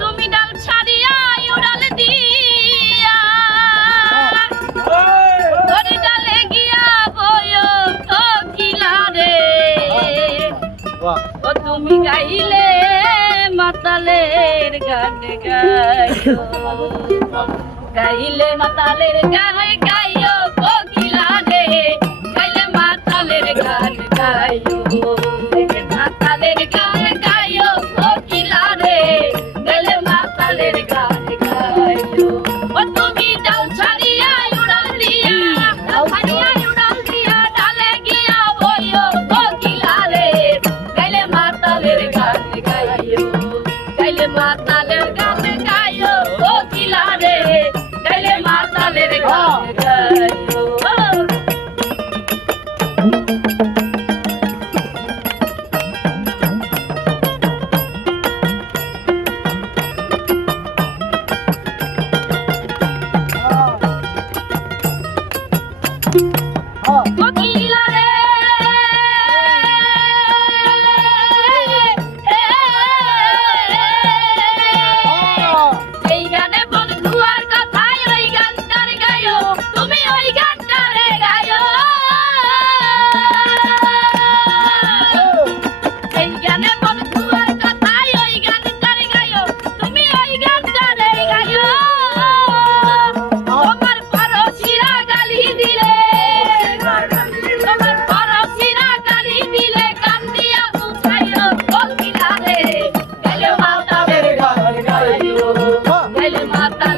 তুমি ডাল ছাড়িয়া উড়াল দিয়া। ধরি গিয়া বয় কিলারে ও তুমি গাইলে মাতালের গান গাইও। গাইলে মাতালের গান Oh.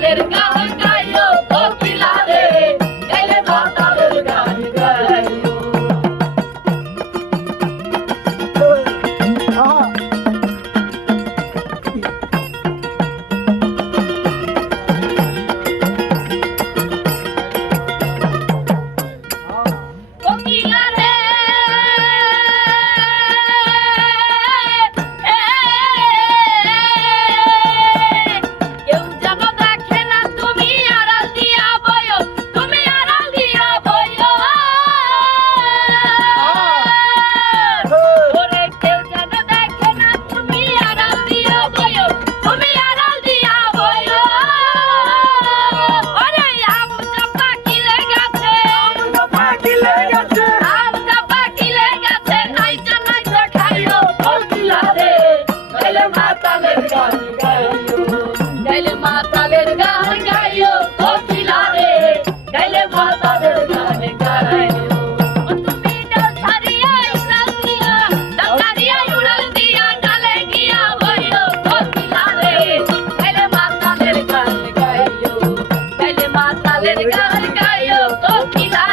Get it go. eu tô aqui na